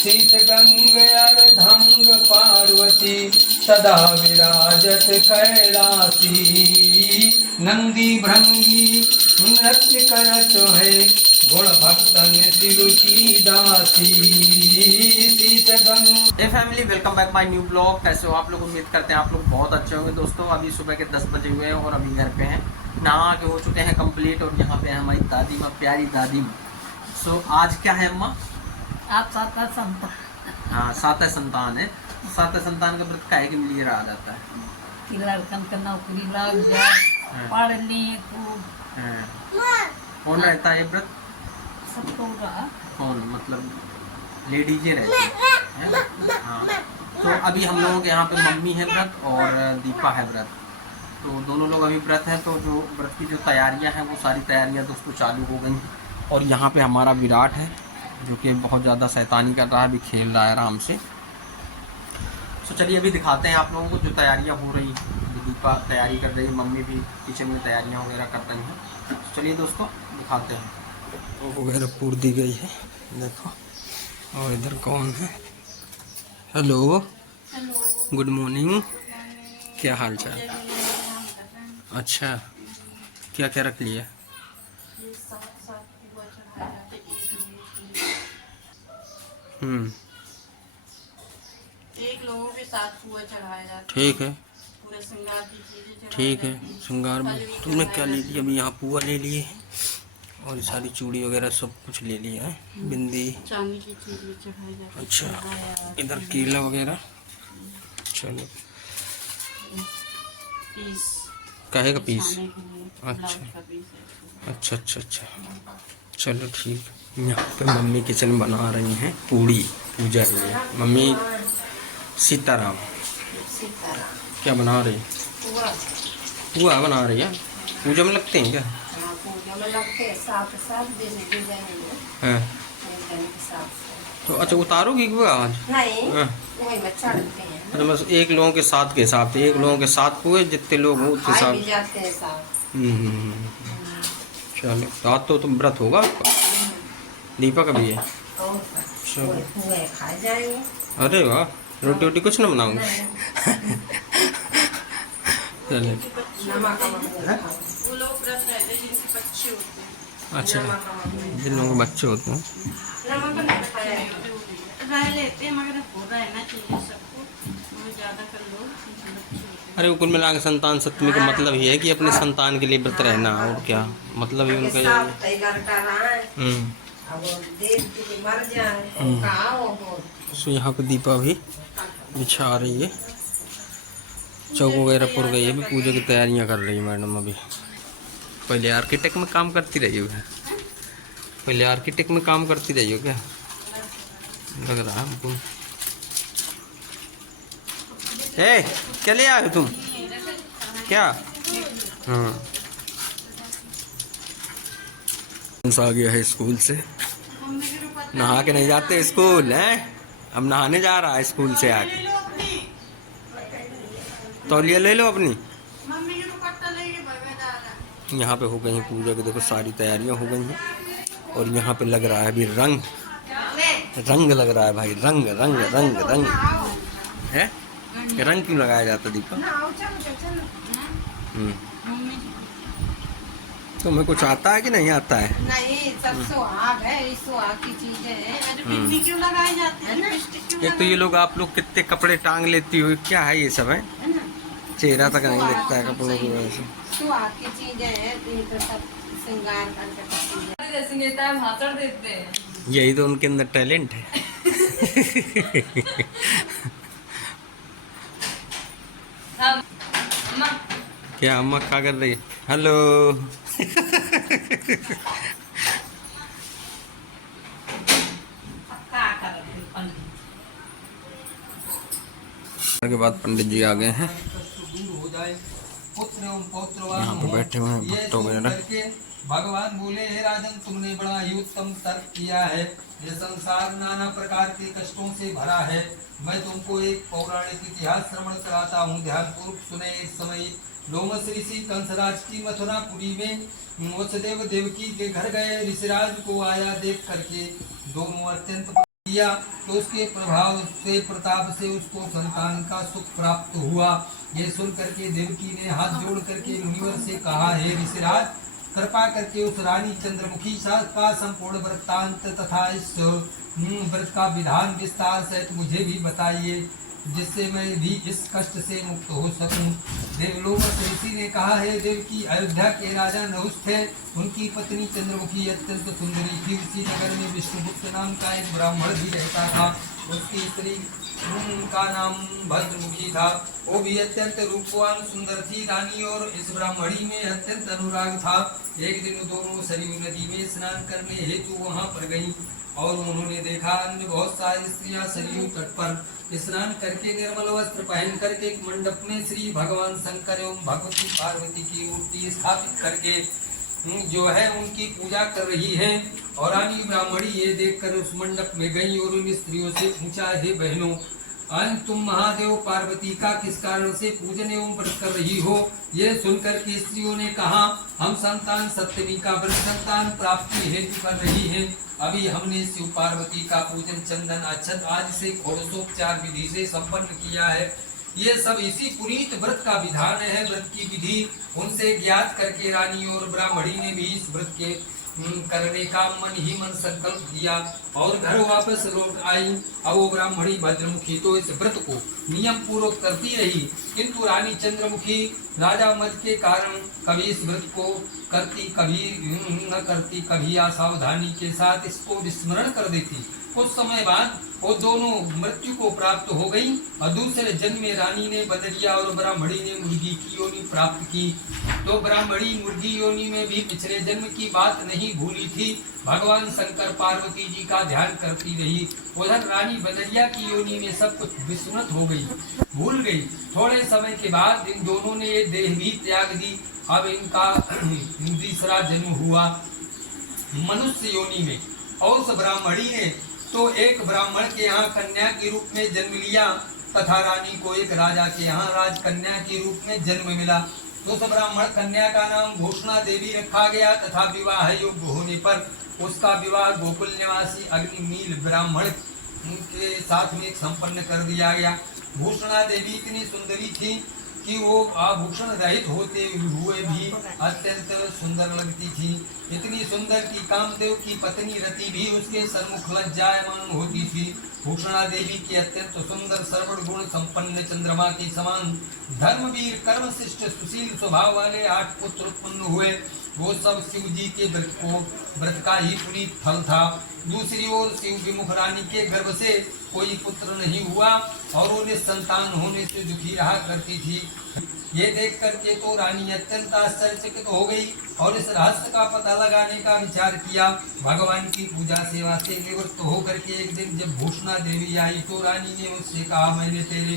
शीश गंग धंग पार्वती सदा विराजत कैलासी। नंदी भृंगी नृत्य करत है गुण भक्तन शिव की दासी। शीश गंग। आप सातवां संतान। हाँ, सातवां संतान है। सातवां संतान का व्रत काहे के लिए रहा जाता है? कि लड़कन का नौकरी लग जाए, पढ़ ली खूब। कौन रहता है ये व्रत? सबको रहा। कौन मतलब लेडीजें रहती हैं? हाँ। तो अभी हम लोगों के यहाँ पे मम्मी है व्रत और दीपा है व्रत। तो दोनों लोग अभी व्रत हैं। तो जो व्रत की जो तैयारियां हैं वो सारी तैयारियां दोस्तों चालू हो गई हैं। और यहाँ पे हमारा विराट है जो कि बहुत ज़्यादा शैतानी कर रहा है, अभी खेल रहा है आराम से। तो चलिए अभी दिखाते हैं आप लोगों को जो तैयारियां हो रही हैं। दीपा तैयारी कर रही है, मम्मी भी किचन में तैयारियां वगैरह कर रही हैं। तो चलिए दोस्तों दिखाते हैं। वगैरह पूर दी गई है, देखो। और इधर कौन है? Hello, good morning. क्या हाल चाल? अच्छा, क्या क्या रख लिया? एक लोगों के साथ पुआ चढ़ाया जाता है। ठीक है, पूरे श्रृंगार की चीजें ठीक है। श्रृंगार में तुमने क्या ले लिया? अभी यहाँ पुआ ले लिए और ये सारी चूड़ी वगैरह सब कुछ ले लिया है, बिंदी, चांदी की चीजें चढ़ाई जाती है। अच्छा, इधर केला वगैरह। चलो, पीस काहे का पीस? खाने के लिए अच्छा ब्लाउज का पीस है। अच्छा अच्छा अच्छा, चलो ठीक। यहाँ पे मम्मी किचन बना रही हैं पूड़ी पूजा के लिए। मम्मी सीताराम सीताराम क्या बना रही? पूरा पुआ बना रही है। पूजा में लगते हैं क्या? हाँ, पूजा में लगते हैं, साथ साथ डिजाइन हाँ। के साथ। तो अच्छा, उतारोगी पुआ आज? नहीं, हाँ। वही में चढ़ते हैं। अच्छा, बस एक लोगों के साथ के हिसाब से, एक लोगों के साथ पुए जितने लोग हों उतने खाए साथ। भी जाते हैं साथ। चलो, रात तो तुम व्रत होगा आपका? दीपा का भी है? और चलो, पूरे खाए जाएंगे। अरे वाह, रोटी वोटी कुछ ना बनाऊंगी? चलो, नमक वो लोग व्रत रहते हैं जिनके बच्चे होते हैं। अच्छा, जिन लोगों के बच्चे होते हैं। नमक नहीं खाया रह लेते हैं, मगर हो रहा है ना चाहिए सबको, ज़्यादा कर लो बच्चे होते हैं। अरे वो कुल मिला के संतान सप्तमी का मतलब ही है कि अपने संतान के लिए व्रत रहना, और क्या मतलब ही उनका यही है। सो यहाँ पे दीपा भी बिछा रही है, चौक वगैरह पुर गई है, अभी पूजा की तैयारियाँ कर रही है मैडम। अभी पहले आर्किटेक्ट में काम करती रही हो क्या? पहले आर्किटेक्ट में काम करती रही हो क्या? लग रहा है हमको। ए, क्या ले आए हो तुम? क्या? हाँ, आ गया है स्कूल से। नहा के नहीं जाते स्कूल हैं? अब नहाने जा रहा है स्कूल से आके। तौलिया ले लो अपनी। यहाँ पे हो गई है पूजा की, देखो सारी तैयारियां हो गई हैं। और यहाँ पे लग रहा है अभी रंग रंग लग रहा है भाई, रंग रंग रंग रंग है। रंग क्यों लगाया जाता दीपा? तुम्हें कुछ आता है कि नहीं आता है? नहीं, सब सुहाग है, इस सुहाग की चीजें हैं। बिंदी क्यों लगाए जाते हैं? एक तो ये लोग, आप लोग कितने कपड़े टांग लेती हो, क्या है ये सब है? चेहरा तक नहीं दिखता है कपड़ों की वजह से। सुहाग की चीजें हैं, इनको सब श्रृंगार करके भाषण देते हैं। यही तो उनके अंदर टैलेंट है। क्या अम्मा क्या कर रही है? हेलो। के बाद पंडित जी आ गए हैं, यहाँ पे बैठे हुए हैं भक्त वगैरह। भगवान बोले, हे राजन, तुमने बड़ा ही उत्तम तर्क किया है। यह संसार नाना प्रकार के कष्टों से भरा है। मैं तुमको एक पौराणिक इतिहास श्रवण कराता हूँ, ध्यान पूर्वक सुने। एक समय लोमस ऋषि कंसराज की मथुरापुरी में वसुदेव देवकी के घर गए। ऋषिराज को आया देख करके दोनों अत्यंत किया तो उसके प्रभाव से प्रताप से उसको संतान का सुख प्राप्त हुआ। ये सुन करके देवकी ने हाथ जोड़ करके मुनिवर से कहा, हे ऋषिराज, कृपा करके उस रानी चंद्रमुखी का संपूर्ण वृत्तांत तथा इस व्रत का विधान विस्तार सहित मुझे भी बताइए, जिससे मैं भी इस कष्ट से मुक्त हो सकूं। देवलोक ऋषि ने कहा, है देवकी, अयोध्या के राजा नहुष थे, उनकी पत्नी चंद्रमुखी अत्यंत सुंदरी थी। उसी नगर में विष्णुगुप्त नाम का एक ब्राह्मण भी रहता था। उसकी स्त्री का नाम भद्रमुखी था। वो भी अत्यंत रूपवान सुंदर थी। रानी और इस ब्राह्मणी में अत्यंत अनुराग था। एक दिन दोनों सरयू नदी में स्नान करने हेतु वहां पर गईं और उन्होंने देखा अन्य बहुत सारी स्त्रियां सरयू तट पर स्नान करके निर्मल वस्त्र पहन करके एक मंडप में श्री भगवान शंकर एवं भगवती पार्वती की मूर्ति स्थापित करके जो है उनकी पूजा कर रही है। और रानी ब्राह्मणी ये देखकर उस मंडप में गई और उन स्त्रियों से पूछा, हे बहनों, आज तुम महादेव पार्वती का किस कारण से पूजन एवं व्रत कर रही हो? ये सुनकर के स्त्रियों ने कहा, हम संतान सप्तमी का व्रत संतान प्राप्ति हेतु कर रही हैं। अभी हमने शिव पार्वती का पूजन चंदन अक्षत आदि से षोडशोपचार विधि से संपन्न किया है। ये सब इसी पुनीत व्रत का विधान है। व्रत की विधि उनसे ज्ञात करके रानी और ब्राह्मणी ने भी इस व्रत के करने का मन ही मन संकल्प किया और घर वापस लौट आई। अब वो ब्राह्मणी भद्रमुखी तो इस व्रत को नियम पूर्वक करती रही, किंतु रानी चंद्रमुखी राजा मद के कारण कभी इस व्रत को करती, कभी न करती, कभी असावधानी के साथ इसको विस्मरण कर देती। कुछ समय बाद वो दोनों मृत्यु को प्राप्त हो गई और दूसरे जन्म में रानी ने बदरिया और ब्राह्मणी ने मुर्गी की योनि प्राप्त की। तो ब्राह्मणी मुर्गी योनि में भी पिछले जन्म की बात नहीं भूली थी। भगवान शंकर पार्वती जी का ध्यान करती रही। उधर रानी बदरिया की योनि में सब कुछ विस्मृत हो गई, भूल गई। थोड़े समय के बाद इन दोनों ने ये देह भी त्याग दी। अब इनका तीसरा जन्म हुआ मनुष्य योनि में। और उस ब्राह्मणी ने तो एक ब्राह्मण के यहाँ कन्या के रूप में जन्म लिया तथा रानी को एक राजा के यहाँ राजकन्या के रूप में जन्म मिला। तो उस ब्राह्मण कन्या का नाम भूषणा देवी रखा गया तथा विवाह योग्य होने पर उसका विवाह गोकुल निवासी अग्निमील ब्राह्मण के साथ में संपन्न कर दिया गया। भूषणा देवी इतनी सुंदरी थी कि वो आभूषण रहित होते हुए भी अत्यंत सुंदर लगती थी। इतनी सुंदर कि कामदेव की पत्नी रति भी उसके सन्मुख लज्जायमान होती थी। भूषणा देवी के अत्यंत सुंदर सर्वण गुण संपन्न चंद्रमा के समान धर्मवीर कर्मशिष्ट सुशील स्वभाव वाले 8 पुत्र उत्पन्न हुए। वो सब शिव जी के व्रत का ही पुनीत फल था। दूसरी ओर शिव विमुख रानी के गर्भ से कोई पुत्र नहीं हुआ और उन्हें संतान होने से दुखी रहा करती थी। ये देख करके तो रानी अत्यंत आश्चर्यचकित हो गई और इस रहस्य का पता लगाने का विचार किया। भगवान की पूजा सेवा से निवृत्त होकर के एक दिन जब भूषणा देवी आई तो रानी ने उससे कहा, मैंने तेरे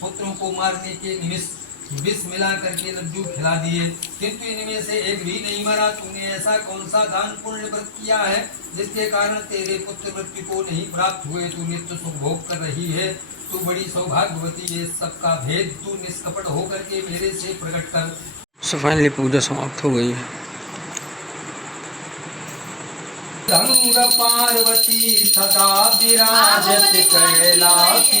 पुत्रों को मारने के निमित्त विष मिला करके लड्डू खिला दिए, किंतु इनमें से एक भी नहीं मरा। तूने ऐसा कौन सा दान पुण्य व्रत किया है जिसके कारण तेरे पुत्र मृत्यु को नहीं प्राप्त हुए? तू नित्य सुख भोग कर रही है, तू बड़ी सौभाग्यवती। ये सबका भेद तू निष्कपट होकर के मेरे से प्रकट कर। सो फाइनली पूजा समाप्त हो गई है। गंग पार्वती सदा विराजत कैलासी,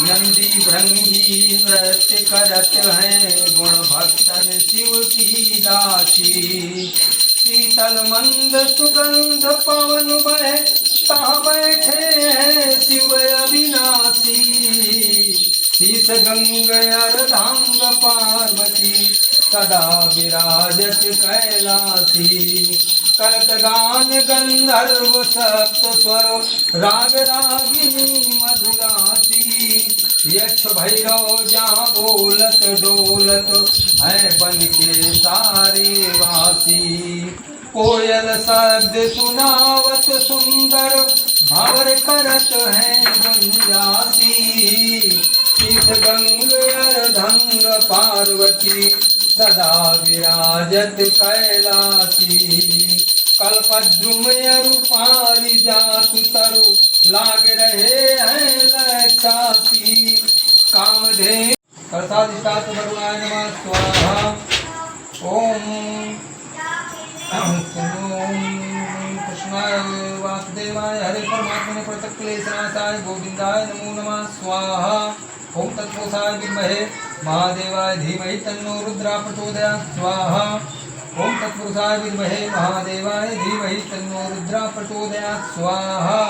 नंदी भृंगी नृत्य करत हैं, गुण भक्तन शिव की दासी। शीतल मंद सुगंध पवन बहे, ता बैठे हैं शिव अविनाशी। शीत गंग अर्धांग पार्वती सदा विराजत कैलासी। करत गान गंधर्व सप्त स्वर, राग रागिनी मधुरासी। यक्ष भैरव जहाँ बोलत डोलत है बन के सारे वासी। कोयल शब्द सुनावत सुंदर, भंवर करत है बंजासी। शीत गंग अर्धंग पार्वती सदा विराजत कैलासी। कल्पद्रुम रूपारी जातु तरु, लाग रहे हैं लक्षासी। कामधेनु प्रसादिष्टात् वरुणाय नमः स्वाहा। ओम कृष्णाय वासुदेवाय हरे परमात्मने क्लेशनाशाय गोविंदाय नमो नमः स्वाहा। ओम तत्पुरुषाय विद्महे महादेवाय धीमहि तन्नो रुद्र प्रचोदयात् स्वाहा। ओम तत्पुरुषाय विद्महे महादेवाय धीमहि तन्नो रुद्र प्रचोदयात् स्वाहा।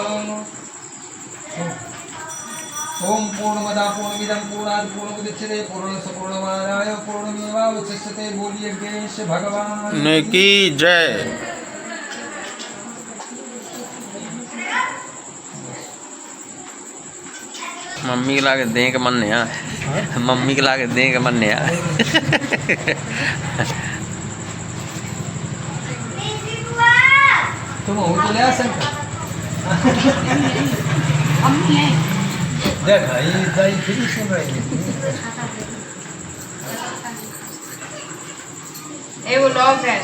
ओम पूर्णमदा पूर्णमिदं पूर्णात् पूर्णमुदच्यते पूर्णस्य पूर्णमादाय पूर्णमेवावशिष्यते। बोलिए गणेश भगवान की जय। मम्मी के लाके दें के मन नहीं आ, मम्मी के लाके दें के मन नहीं आ। तुम हो तो ले आ सकते अम्मी है देख दाई फिर सुन रही है। वो लॉक है।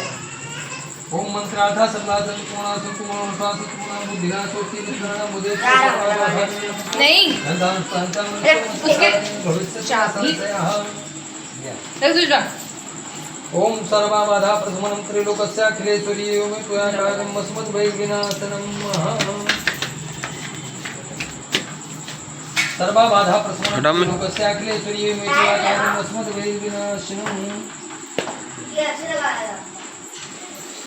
ओम मंत्रार्था सम्राजन कोणा सुकुमार उपास कुमार बुद्धिना सोचती निकलना मुझे नहीं धन संतन उसके भविष्य चाबी संशयः। रख दो। ओम सर्वबाधा प्रथमनं त्रिलोकस्याखिलेश्वरी ओम त्वया कार्यं अस्मद्वैर्विनाशनं सर्वबाधा प्रथमनं त्रिलोकस्याखिलेश्वरी ओम त्वया कार्यं अस्मद्वैर्विनाशनं।